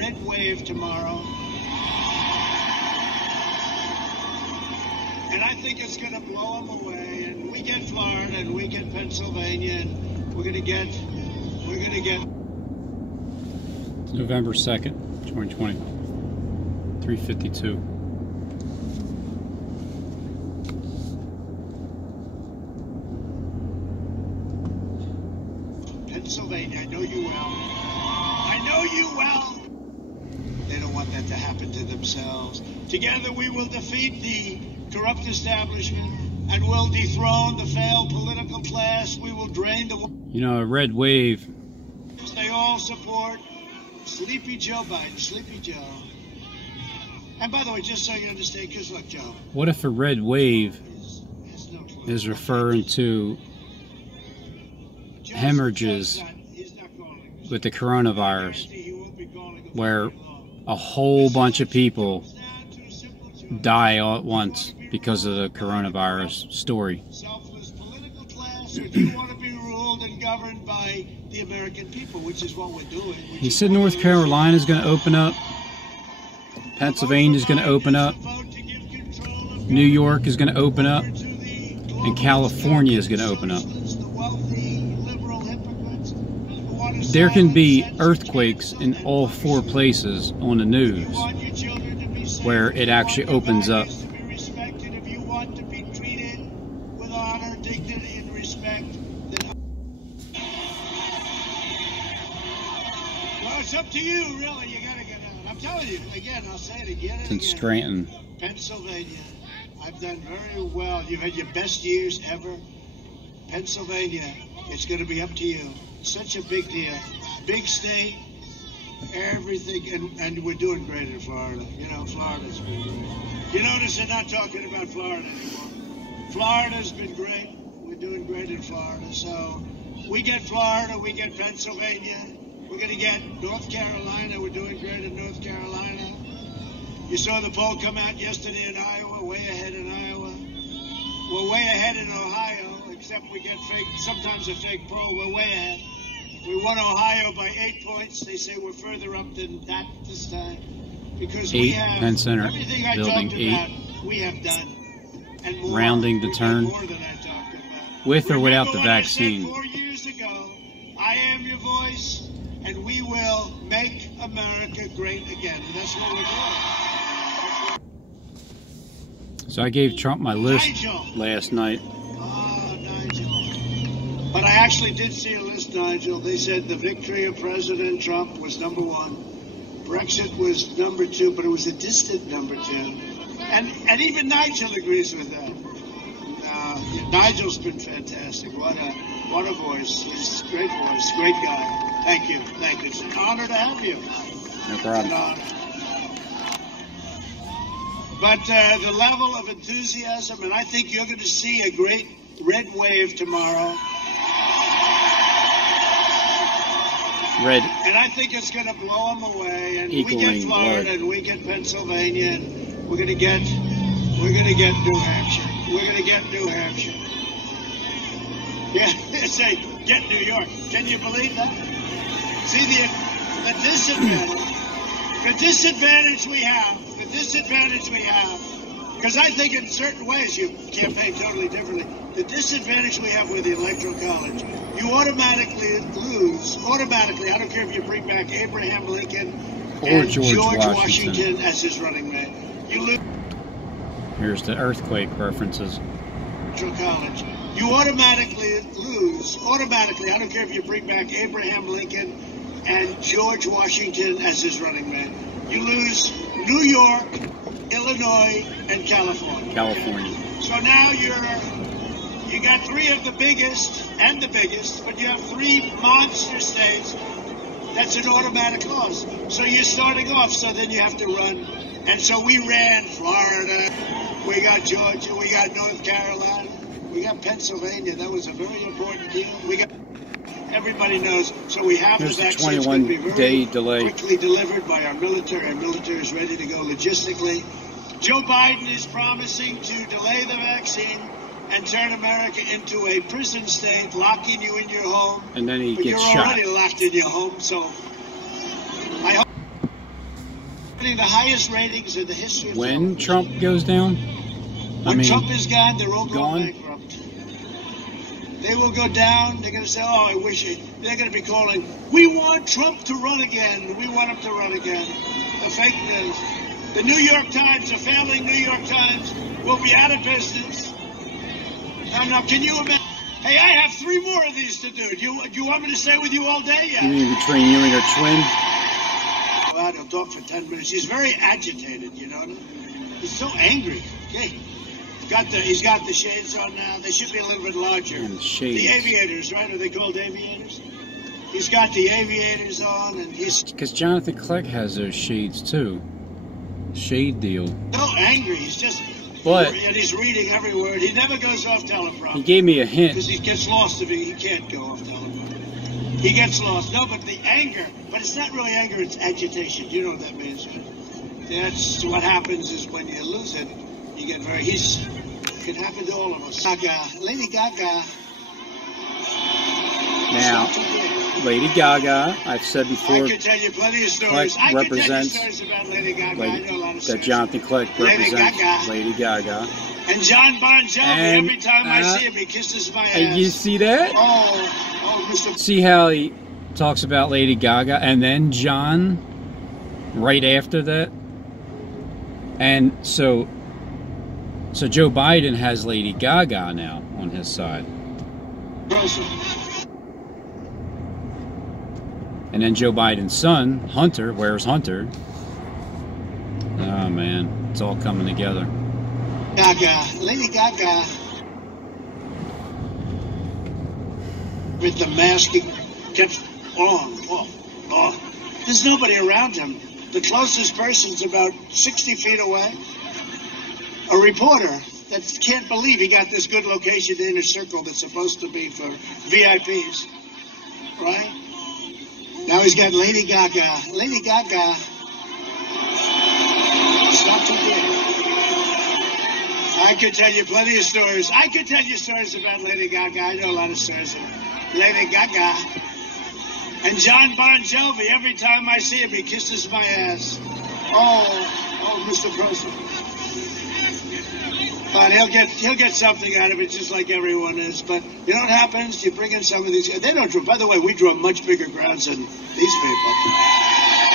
red wave tomorrow. And I think it's going to blow them away. And we get Florida and we get Pennsylvania and we're going to get... It's November 2nd, 2020, 3:52. Pennsylvania, I know you well. I know you well. They don't want that to happen to themselves. Together we will defeat the corrupt establishment and will dethrone the failed political class. We will drain the... You know, a red wave. They all support Sleepy Joe Biden, Sleepy Joe. And by the way, just so you understand, because look, Joe. What if a red wave is referring to hemorrhages with the coronavirus, where a whole bunch of people die all at once because of the coronavirus story? Selfless political class, or do you want to be ruled and governed by the American people, which is what we're doing? He said North Carolina is going to open up, Pennsylvania is going to open up, New York is going to open up, and California is going to open up. There can be earthquakes in all 4 places on the news where it actually opens up. It's up to you, really. You gotta get out. I'm telling you, again, I'll say it again and It's in Scranton. Pennsylvania. I've done very well. You've had your best years ever. Pennsylvania, it's going to be up to you. It's such a big deal. Big state, everything, and we're doing great in Florida. You know, Florida's been great. You notice they're not talking about Florida anymore. Florida's been great. We're doing great in Florida. So we get Florida, we get Pennsylvania. We're going to get North Carolina. We're doing great in North Carolina. You saw the poll come out yesterday in Iowa, way ahead in Iowa. We're way ahead in Ohio, except we get sometimes a fake poll. We're way ahead. We won Ohio by 8 points. They say we're further up than that this time. Because we have Penn Center, everything I building talked 8. about, we have done. And more. Rounding the turn. More than I talked about. With or without the Remember what vaccine. I said 4 years ago, I am your voice, and we will make America great again. And that's what we're doing. So I gave Trump my list Nigel. last night. Oh, Nigel. But I actually did see a list, Nigel. They said the victory of President Trump was #1. Brexit was #2, but it was a distant #2. And even Nigel agrees with that. Nigel's been fantastic. What a voice. He's a great voice. Great guy. Thank you. Thank you. It's an honor to have you. No problem. But the level of enthusiasm, and I think you're going to see a great red wave tomorrow. Red. And I think it's going to blow them away. And we Equaling get Florida blood. and we get Pennsylvania, and we're going to get New Hampshire. We're going to get New Hampshire. Yeah, they say get New York. Can you believe that? See the disadvantage we have. The disadvantage we have. Because I think in certain ways you campaign totally differently. The disadvantage we have with the Electoral College, you automatically lose. Automatically, I don't care if you bring back Abraham Lincoln Or and George Washington Washington as his running mate. You lose Here's the earthquake references. Electoral College. You automatically lose. Automatically, I don't care if you bring back Abraham Lincoln and George Washington as his running mate. You lose New York, Illinois, and California. So now you got 3 of the biggest, but you have 3 monster states. That's an automatic loss. So you're starting off, so then you have to run. And so we ran Florida, we got Georgia, we got North Carolina, we got Pennsylvania. That was a very important deal. We got, everybody knows, so we have Here's the the vaccines 21-day delay. quickly delivered by our military. Our military is ready to go logistically. Joe Biden is promising to delay the vaccine and turn America into a prison state, locking you in your home. And then he but gets you're shot. already locked in your home, so I hope. getting the highest ratings in the history of when television. Trump goes down. When Trump is gone, they're all going bankrupt. They will go down. They're going to say, "Oh, I wish it." They're going to be calling, "We want Trump to run again. We want him to run again." The fake news. The New York Times, the failing New York Times, will be out of business. Now, can you imagine? Hey, I have 3 more of these to do. Do you want me to stay with you all day? Yeah. You mean between you and your twin? Well, he'll talk for 10 minutes. He's very agitated, you know. He's so angry. Okay. He's got the shades on now. They should be a little bit larger. And shades. The aviators, right? Are they called aviators? He's got the aviators on, and he's... Because Jonathan Kleck has those shades, too. Shade deal. So angry. He's just... But... And he's reading every word. He never goes off teleprompter. He gave me a hint. Because he gets lost if he can't go off teleprompter. He gets lost. No, but the anger... But it's not really anger, it's agitation. You know what that means, right? That's what happens is when you lose it, you get very... It can happen to all of us. Gaga. Lady Gaga. Now, Lady Gaga, I've said before, I could tell you plenty of stories. Kleck represents about Lady Gaga. I know a lot of that stories. Jonathan Kleck represents Lady Gaga. And John Bon Jovi, every time I see him, he kisses my ass. You see that? Oh, Mr. See how he talks about Lady Gaga, and then John right after that? And so Joe Biden has Lady Gaga now on his side. And then Joe Biden's son, Hunter, where's Hunter? Oh man, it's all coming together. Gaga, Lady Gaga. With the mask, he kept on. There's nobody around him. The closest person's about 60 feet away. A reporter that can't believe he got this good location in a circle that's supposed to be for VIPs. Right? Now he's got Lady Gaga. Lady Gaga. It's not too big. I could tell you plenty of stories. I could tell you stories about Lady Gaga. I know a lot of stories of Lady Gaga. And John Bon Jovi, every time I see him, he kisses my ass. Oh, Mr. President. But he'll get something out of it, just like everyone is. But you know what happens? You bring in some of these guys. They don't draw. By the way, we draw much bigger crowds than these people.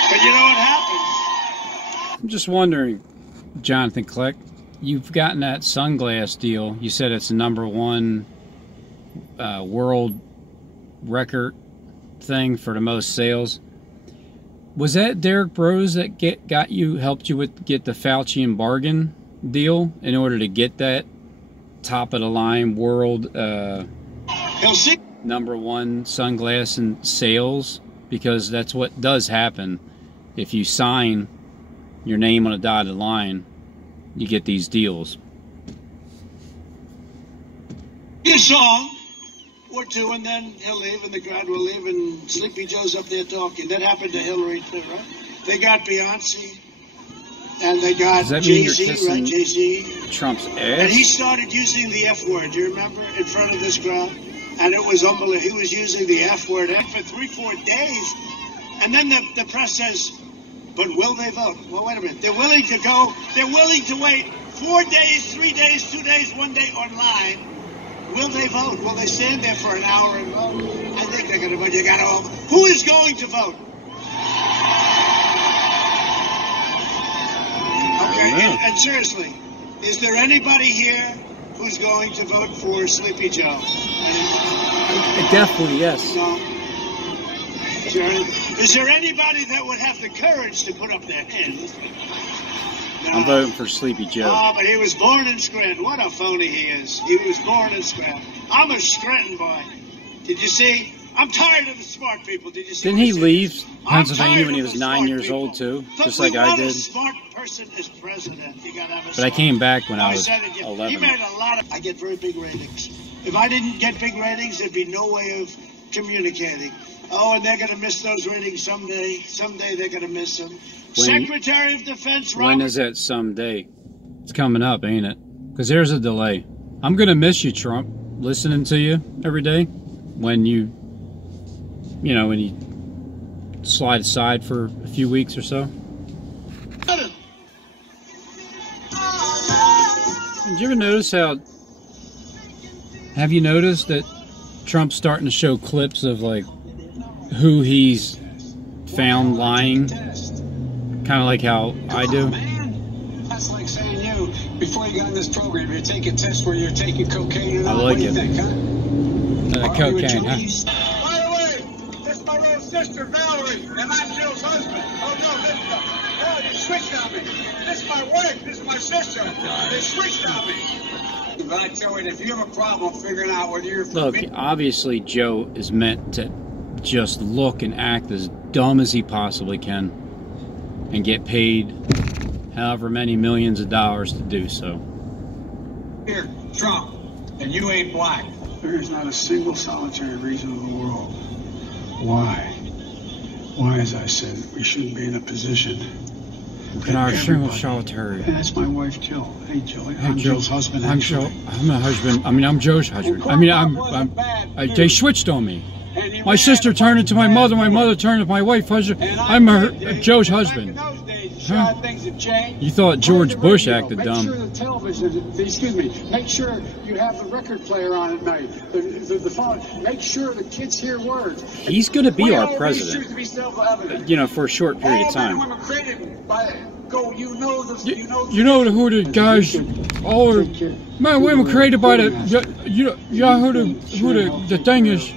But you know what happens? I'm just wondering, Jonathan Kleck, you've gotten that sunglass deal. You said it's the #1 world record thing for the most sales. Was that Derek Bros that helped you get the Faucian bargain deal in order to get that top of the line world #1 sunglass in sales? Because that's what does happen. If you sign your name on a dotted line, you get these deals. A song or two, and then he'll leave, and the crowd will leave, and Sleepy Joe's up there talking. That happened to Hillary too, right? They got Beyonce. And they got Jay-Z, right? Jay-Z. Trump's ass? And he started using the F word, do you remember? In front of this crowd. And it was unbelievable. He was using the F word for 3-4 days. And then the press says, but will they vote? Well, wait a minute. They're willing to go. They're willing to wait 4 days, 3 days, 2 days, 1 day online. Will they vote? Will they stand there for an hour and vote? I think they're going to vote. You got to vote. Who is going to vote? And seriously, is there anybody here who's going to vote for Sleepy Joe? Definitely, yes. No. Is there anybody that would have the courage to put up their hand? No. I'm voting for Sleepy Joe. Oh, but he was born in Scranton. What a phony he is. He was born in Scranton. I'm a Scranton boy. Did you see? I'm tired of the smart people. Did you see? Didn't he leave Pennsylvania when he was 9 years old too? Just like I did. A smart person as president. You gotta have a but I came back when I was 11. He made a lot of. I get very big ratings. If I didn't get big ratings, there'd be no way of communicating. Oh, and they're gonna miss those ratings someday. Someday they're gonna miss them. Secretary of Defense. When is that someday? It's coming up, ain't it? Because there's a delay. I'm gonna miss you, Trump. Listening to you every day when you slide aside for a few weeks or so. Did you ever notice how? Have you noticed that Trump's starting to show clips of like who he's found lying? Kind of like how I do. That's like saying you, before you got in this program, you take a test where you're taking cocaine and I all. like What do you it. think, huh? Cocaine, huh? By the way, this is my little sister, Valerie, and I'm Jill's husband. Oh, no, they switched on me. This is my wife. This is my sister. They switched on me. But I tell you, if you have a problem figuring out whether you're... Look, obviously Joe is meant to just look and act as dumb as he possibly can and get paid however many millions of dollars to do so. Here, Trump, and you ain't black. There is not a single solitary reason in the world why, as I said, we shouldn't be in a position. In our single solitary. And that's my wife, Jill. Hey, Jill. I'm Jill's husband. I'm Joe. I'm a husband. I mean, I'm Joe's husband. I mean, they switched on me. My sister turned into my mother turned into my wife. I'm Joe's husband. Huh? You thought George Bush acted dumb. Make sure the television, excuse me, make sure you have the record player on at night. The phone. Make sure the kids hear words. He's going to be our president, you know, for a short period of time. You know who the guys, all the, man, women created by the, you know who the thing is.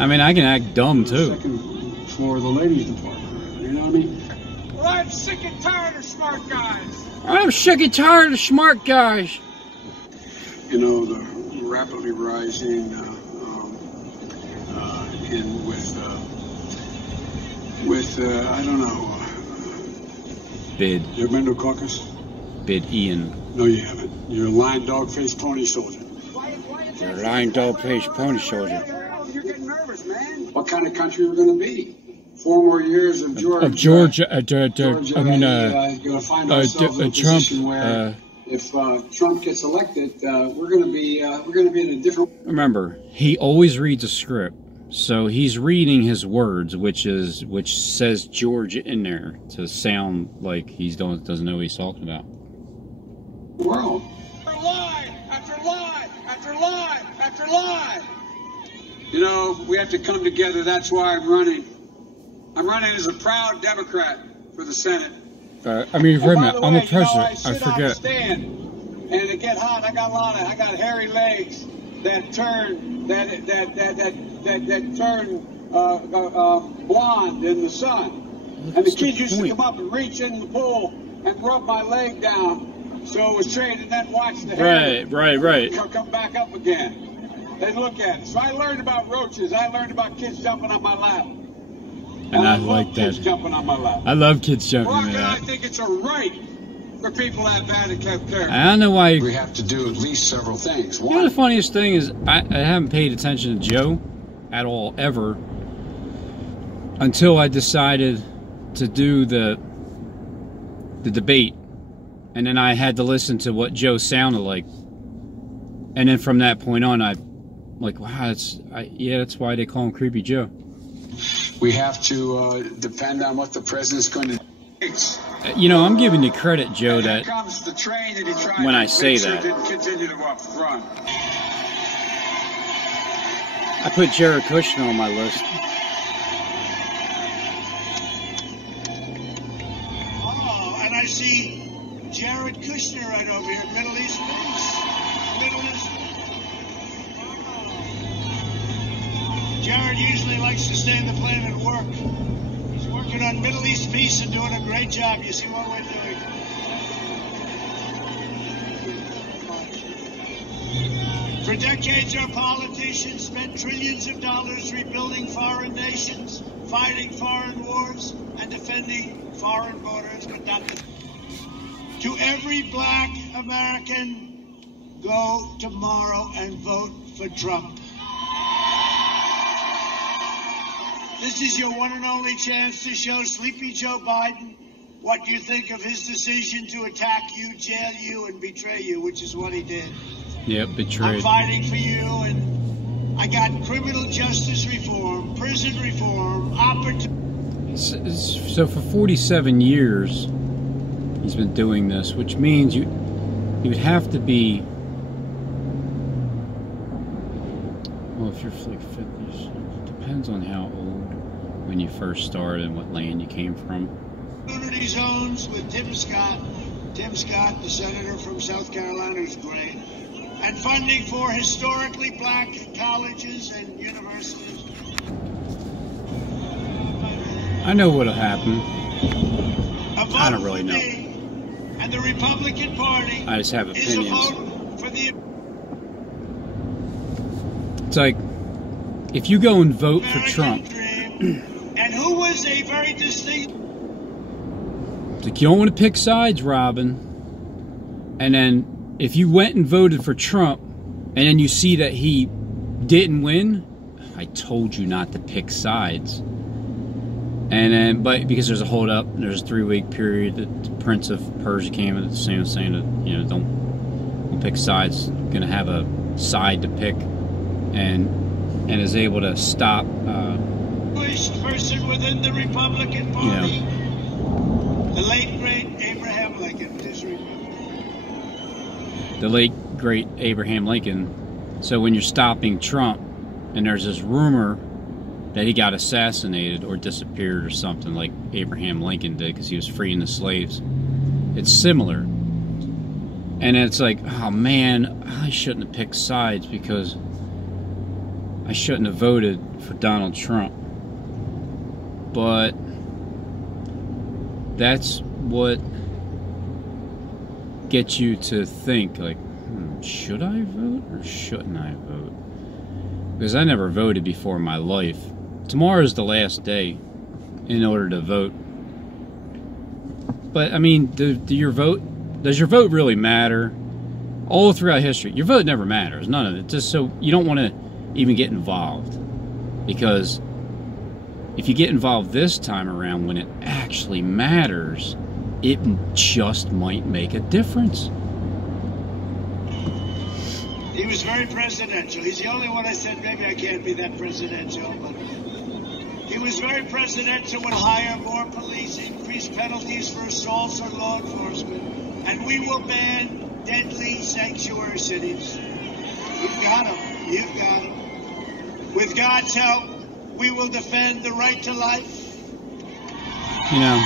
I mean, I can act dumb too. For the ladies department, you know what I mean? Well, I'm sick and tired of smart guys. I'm sick and tired of smart guys. You know, the rapidly rising I don't know. Bid. You ever been to a caucus? Bid Ian. No, you haven't. You're a lying dog-faced pony soldier. You're a lying dog-faced pony soldier. You're getting nervous, man. What kind of country we're going to be? 4 more years of George. Trump. Where if Trump gets elected, we're going to be in a different. Remember, he always reads a script, so he's reading his words, which says George in there to sound like he doesn't know what he's talking about. World. Lie after lie after lie after lie. You know, we have to come together. That's why I'm running. I'm running as a proud Democrat for the Senate. I mean, wait a minute. I'm a president. I forget. And it get hot. I got hairy legs that turn blonde in the sun. And the kids used to come up and reach in the pool and rub my leg down, so it was straight, and then watch the hair. Right. Come back up again. They look at it. So I learned about roaches. I learned about kids jumping on my lap. And I like that. Kids jumping on my lap. I love kids jumping on my lap. I think it's a right for people to have bad character. I don't know why. We have to do at least several things. You know, the funniest thing is I haven't paid attention to Joe at all, ever, until I decided to do the debate. And then I had to listen to what Joe sounded like. And then from that point on, I'm like, wow, that's why they call him Creepy Joe. We have to depend on what the president's going to do. You know, I'm giving you credit, Joe, that when I say that. I put Jared Kushner on my list. Oh, and I see Jared Kushner right over here, Middle East News. Middle East. Jared usually likes to stay in the plane and work. He's working on Middle East peace and doing a great job. You see what we're doing? For decades, our politicians spent trillions of dollars rebuilding foreign nations, fighting foreign wars, and defending foreign borders, but not to every black American, go tomorrow and vote for Trump. This is your one and only chance to show Sleepy Joe Biden what you think of his decision to attack you, jail you, and betray you, which is what he did. Yep, betrayed. I'm fighting for you, and I got criminal justice reform, prison reform, opportunity. So for 47 years, He's been doing this, which means you would have to be, well, if you're like 50, it depends on how old when you first started and what land you came from. Community zones with Tim Scott. Tim Scott, the senator from South Carolina, who's great. And funding for historically black colleges and universities. I know what'll happen. I don't really know. And the Republican Party I just have opinions. is a vote for the It's like, if you go and vote for Trump, dream, and who was a very distinct... it's like, you don't want to pick sides, Robin. And then, if you went and voted for Trump, and then you see that he didn't win, I told you not to pick sides. And then, but because there's a holdup, there's a 3-week period that the Prince of Persia came and saying that, you know, don't pick sides. Going to have a side to pick, and is able to stop. person within the Republican Party, you know, the late great Abraham Lincoln. The late great Abraham Lincoln. So when you're stopping Trump, and there's this rumor that he got assassinated or disappeared or something like Abraham Lincoln did because he was freeing the slaves. It's similar. And it's like, oh man, I shouldn't have picked sides because I shouldn't have voted for Donald Trump. But that's what gets you to think, like, should I vote or shouldn't I vote? Because I never voted before in my life. Tomorrow is the last day in order to vote. But I mean, does your vote really matter? All throughout history, your vote never matters. None of it. Just so you don't want to even get involved, because if you get involved this time around when it actually matters, it just might make a difference. He was very presidential. He's the only one I said maybe I can't be that presidential, but he was very presidential. We'll hire more police, increase penalties for assaults on law enforcement, and we will ban deadly sanctuary cities. You've got them. You've got them. With God's help, we will defend the right to life. You know,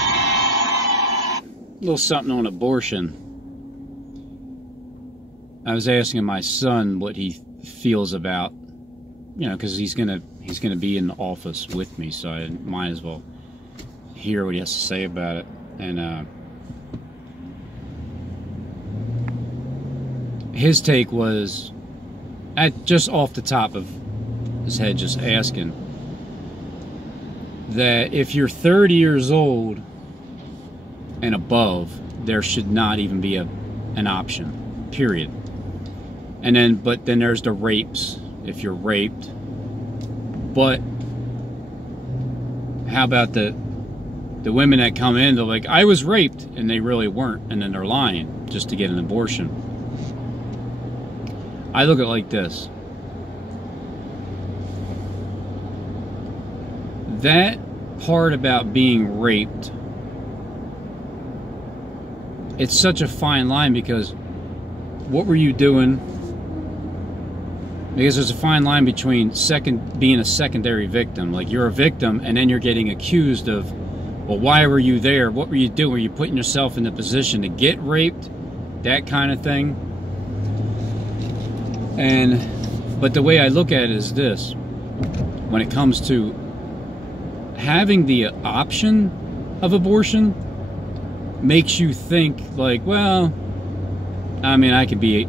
a little something on abortion. I was asking my son what he feels about, you know, because he's gonna be in the office with me, so I might as well hear what he has to say about it. And his take was, just off the top of his head, just asking that if you're 30 years old and above, there should not even be an option, period. And then, but then there's the rapes, if you're raped. But how about the women that come in, they're like, I was raped, and they really weren't, and then they're lying just to get an abortion. I look at it like this. That part about being raped, it's such a fine line, because what were you doing? Because there's a fine line between being a secondary victim. Like, you're a victim and then you're getting accused of, well, why were you there? What were you doing? Were you putting yourself in the position to get raped? That kind of thing. But the way I look at it is this. When it comes to having the option of abortion, makes you think like, well, I mean, I can be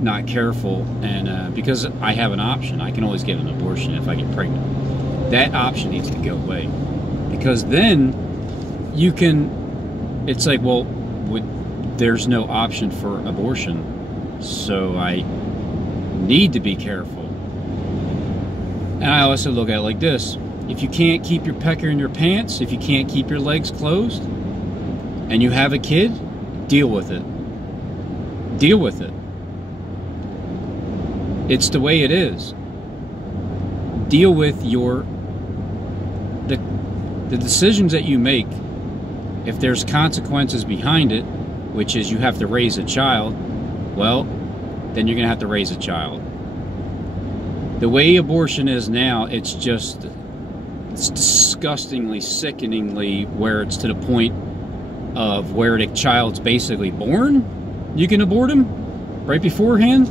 not careful, and because I have an option, I can always get an abortion if I get pregnant. That option needs to go away, because then you can, it's like, well, there's no option for abortion, so I need to be careful. And I also look at it like this. If you can't keep your pecker in your pants, if you can't keep your legs closed, and you have a kid, deal with it. Deal with it. It's the way it is. Deal with the decisions that you make if there's consequences behind it, which is you have to raise a child, well, then you're going to have to raise a child. The way abortion is now, it's disgustingly, sickeningly, where it's to the point of where the child's basically born. You can abort him right beforehand.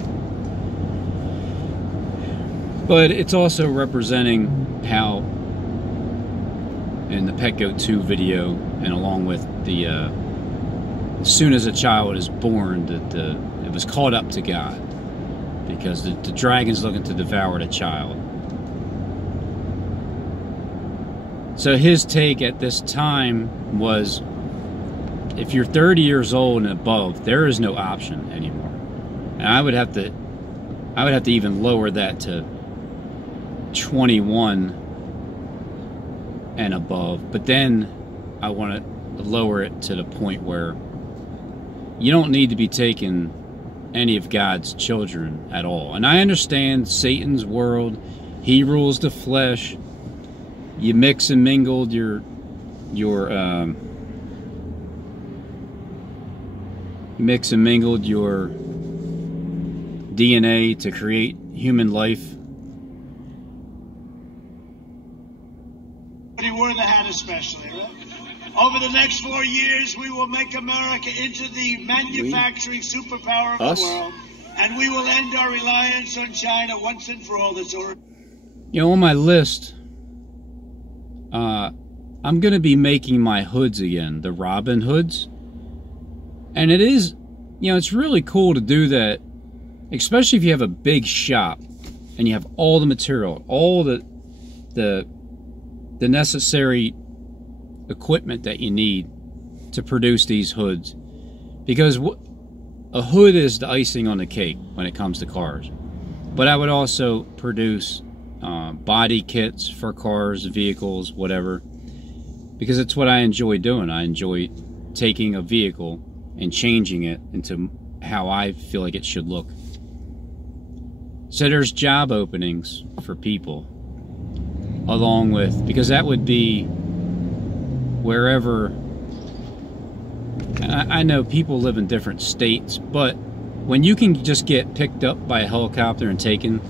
But it's also representing how, in the Petco 2 video, and along with the, as soon as a child is born, that it was caught up to God, because the dragon's looking to devour the child. So his take at this time was, if you're 30 years old and above, there is no option anymore. And I would have to even lower that to 21 and above. But then I want to lower it to the point where you don't need to be taking any of God's children at all. And I understand Satan's world. He rules the flesh. You mix and mingled your DNA to create human life. He wore the hat especially, right? Over the next 4 years, we will make America into the manufacturing superpower of the world, and we will end our reliance on China once and for all. That's already... You know, on my list, I'm going to be making my hoods again, the Robin hoods. And it is, you know, it's really cool to do that, especially if you have a big shop and you have all the material, all the necessary equipment that you need to produce these hoods. Because a hood is the icing on the cake when it comes to cars. But I would also produce body kits for cars, vehicles, whatever, because it's what I enjoy doing. I enjoy taking a vehicle and changing it into how I feel like it should look. So there's job openings for people, along with, because that would be wherever. I know people live in different states, but when you can just get picked up by a helicopter and taken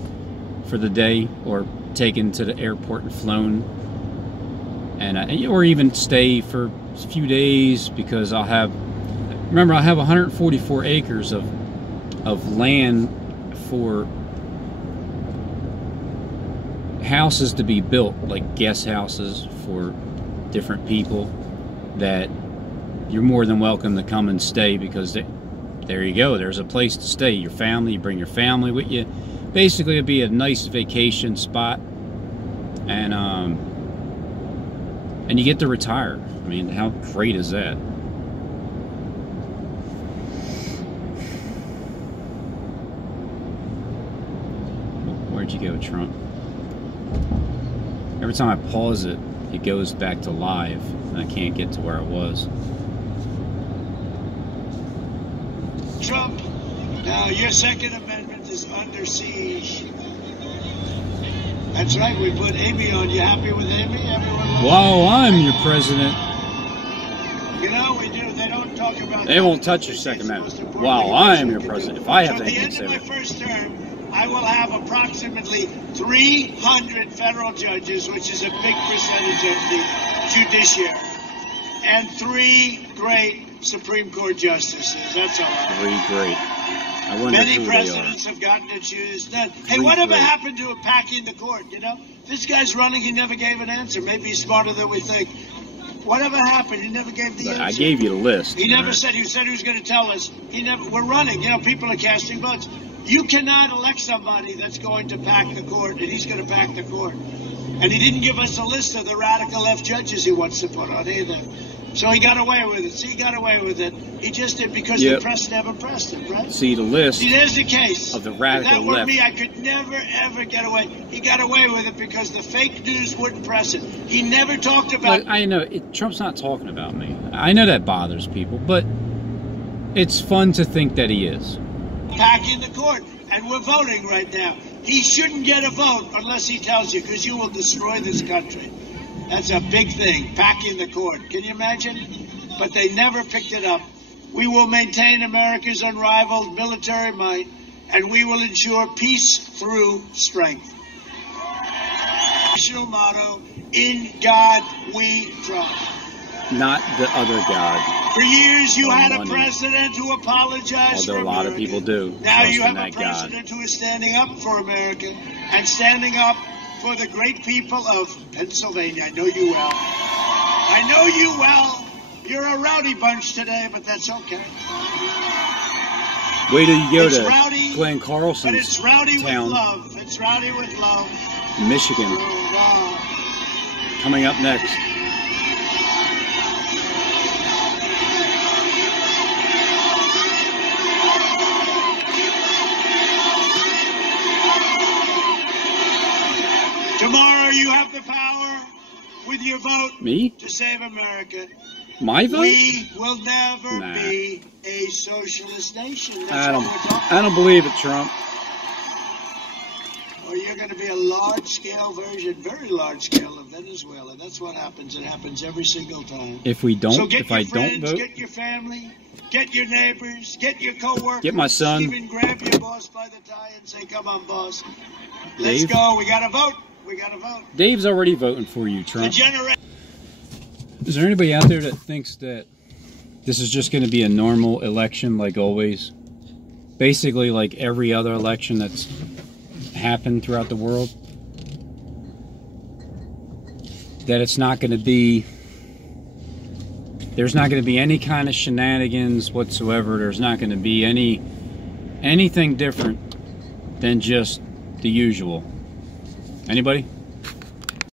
for the day, or taken to the airport and flown, and or even stay for a few days, because I'll have 144 acres of land for houses to be built, like guest houses for different people, that you're more than welcome to come and stay, because there you go, there's a place to stay. Your family, you bring your family with you. Basically, it'd be a nice vacation spot, and you get to retire. I mean, how great is that? Where'd you go, Trump? Every time I pause it, it goes back to live, and I can't get to where I was. Trump, now your Second Amendment is under siege. That's right, we put Amy on. You happy with Amy? Everyone While I'm your president. You know, we do. They don't talk about... They won't touch your Second Amendment. While I'm your president. If I have anything to say. At the end of my first term, I will have approximately 300 federal judges, which is a big percentage of the judiciary, and 3 great Supreme Court justices. That's all. 3 great. I wonder Many who presidents have gotten to choose none. Hey, whatever happened to packing the court, you know? This guy's running, he never gave an answer. Maybe he's smarter than we think. Whatever happened, he never gave the answer. I gave you the list. He never said, he said he was going to tell us. We're running, you know, people are casting votes. You cannot elect somebody that's going to pack the court, and he's going to pack the court. And he didn't give us a list of the radical left judges he wants to put on either. So he got away with it. See, he got away with it. He just did because the press never pressed him, right? See, the list. See, there's the case. Of the radical left. If that were left. me, I could never, ever get away. He got away with it because the fake news wouldn't press it. He never talked about... Look, I know, Trump's not talking about me. I know that bothers people, but it's fun to think that he is. Packing the court. And we're voting right now. He shouldn't get a vote unless he tells you, because you will destroy this country. That's a big thing, packing the court. Can you imagine? but they never picked it up. We will maintain America's unrivaled military might, and we will ensure peace through strength. National motto, in God we trust. Not the other God. For years you had money. A president who apologized Although for a lot America. of people do. Now you have that a president who is standing up for America and standing up for the great people of Pennsylvania. I know you well. I know you well. You're a rowdy bunch today, but that's okay. Wait till you go It's to rowdy, Glenn Carlson's but it's rowdy town, with love. It's rowdy with love. Michigan. Oh, wow. Coming up next. Tomorrow you have the power with your vote Me? to save America. My vote? We will never be a socialist nation. That's I what we're talking don't believe it, Trump. Or you're going to be a large-scale version, very large-scale of Venezuela. That's what happens. It happens every single time. If we don't, So get if your I friends, don't vote, get your family, get your neighbors, get your co-workers. Get my son. Even grab your boss by the tie and say, "Come on, boss. Let's Dave? go. We got to vote. We got to vote." Dave's already voting for you, The Trump. Is there anybody out there that thinks that this is just going to be a normal election like always? Basically like every other election that's happened throughout the world? That it's not going to be... There's not going to be any kind of shenanigans whatsoever. There's not going to be anything different than just the usual. Anybody?